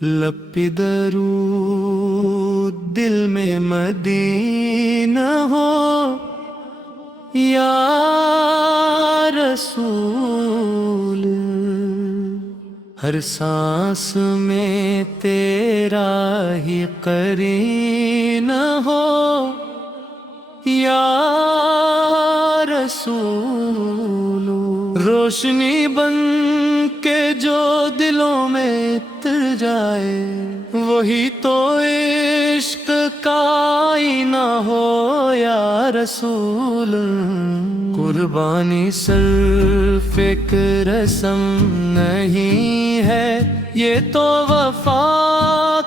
لب درود دل میں مدینہ ہو یا رسول، ہر سانس میں تیرا ہی قرینہ ہو یا رسول، روشنی بن کے جو دلوں میں اتر جائے وہی تو عشق کا آئینہ ہو یا رسول، قربانی صرف ایک رسم نہیں ہے، یہ تو وفا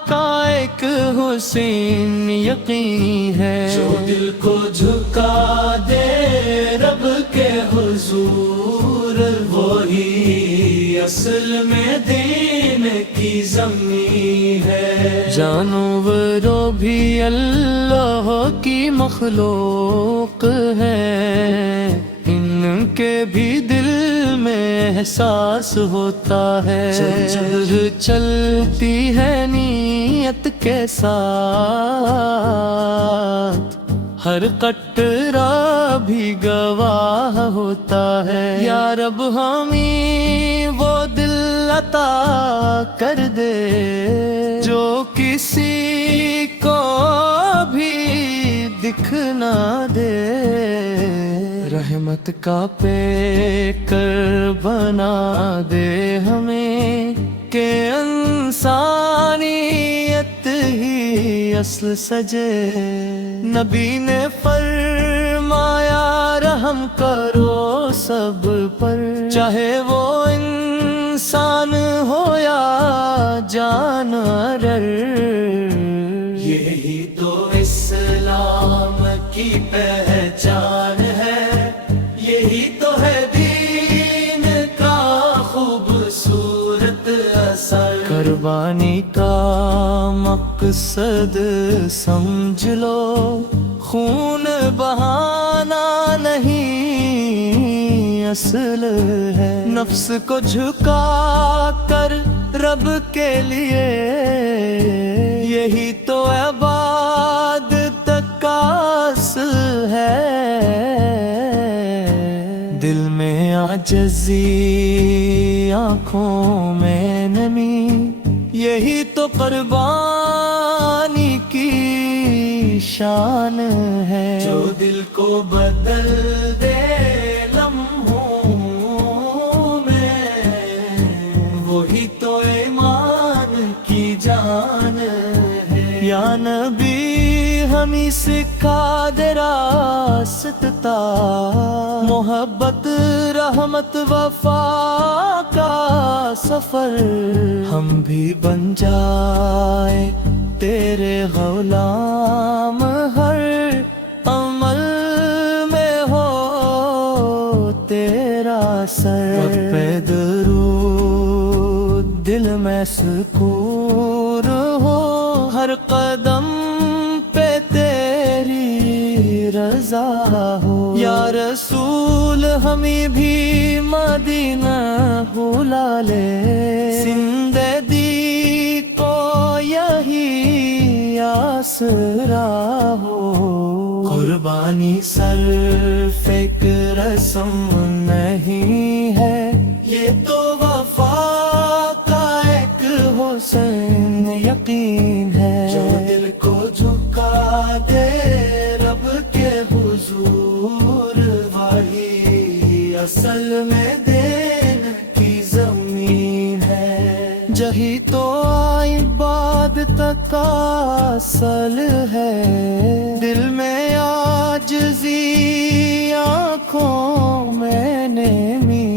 کا ایک حسین یقین ہے، جو دل کو جھکا دے رب کے حضور وہی اصل میں دین کی زمین ہے، جانوروں بھی اللہ کی مخلوق ہے، ان کے بھی دل میں احساس ہوتا ہے، چلتی ہے نیت کے ساتھ ہر قطرہ بھی گواہ ہوتا ہے، یا رب ہمیں وہ دل عطا کر دے جو کسی کو بھی دکھ نہ دے، رحمت کا پیکر بنا دے ہمیں کہ انسانیت ہی اصل سجے، نبی نے فرمایا رحم کرو سب پر، چاہے وہ انسان ہو یا جانور، یہی تو اسلام کی پہچان ہے، یہی تو ہے دین کا خوبصورت اثر، قربانی کا مقصد سمجھ لو، خون بہانا نہیں اصل ہے، نفس کو جھکا کر رب کے لیے یہی تو عبادت کا اصل ہے، دل میں عاجزی آنکھوں میں نمی یہی تو قربانی کی شان ہے، جو دل کو بدل دے لمحوں میں وہی تو ایمان کی جان ہے، یا نبی ہمیں سکھا دے راستہ، محبت رحمت وفا کا سفر، ہم بھی بن جائے تیرے غلام، ہر عمل میں ہو تیرا اثر، پہ درود دل میں سکون ہو، ہر قدم پہ تیری رضا ہو، یا رسول ہمیں بھی مدینہ بلا لے، زندگی کو یہی آسرا ہو، قربانی صرف ایک رسم نہیں ہے، یہ تو وفا کا ایک حسین یقین ہے، جو دل کو جھکا دے رب کے حضور وہی اصل میں دین کی زمین ہے، یہی تو عبادت کا اصل ہے، دل میں عاجزی آنکھوں میں نمی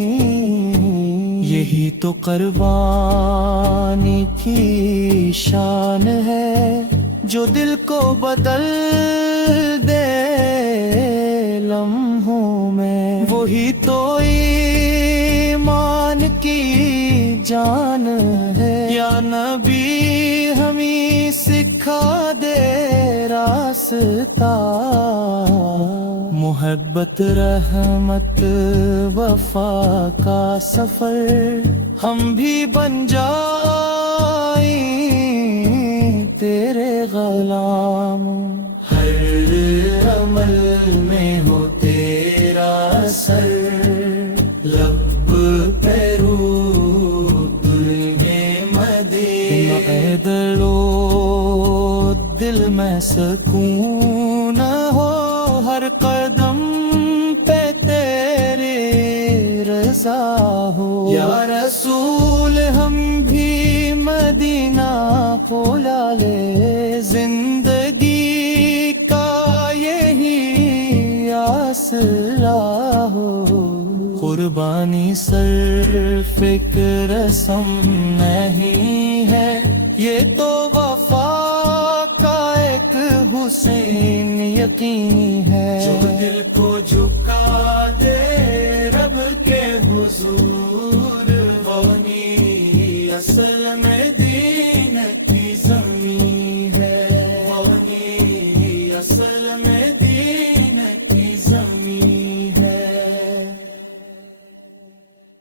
یہی تو قربانی کی شان ہے، جو دل کو بدل دے لمحوں میں وہی تو ایمان کی جان ہے، یا نبی ہمیں سکھا دکھا دے راستہ، محبت رحمت وفا کا سفر ہم بھی بن جائیں تیرے غلام، ہر عمل میں ہو تیرا اثر، لب پہ روح دل میں مدینہ، اے دلو دل میں سکون ہو، ہر قدم پہ تیرے رضا ہو، یا رسول ہم بھی مدینہ بلا لے، زندگی کا یہی آسرا ہو، قربانی صرف ایک رسم نہیں ہے، یہ تو وفا کا ایک حسین یقین ہے، جو دل کو جھکا دے رب کے حضور، وہی اصل میں دین کی زمین ہے، وہی اصل میں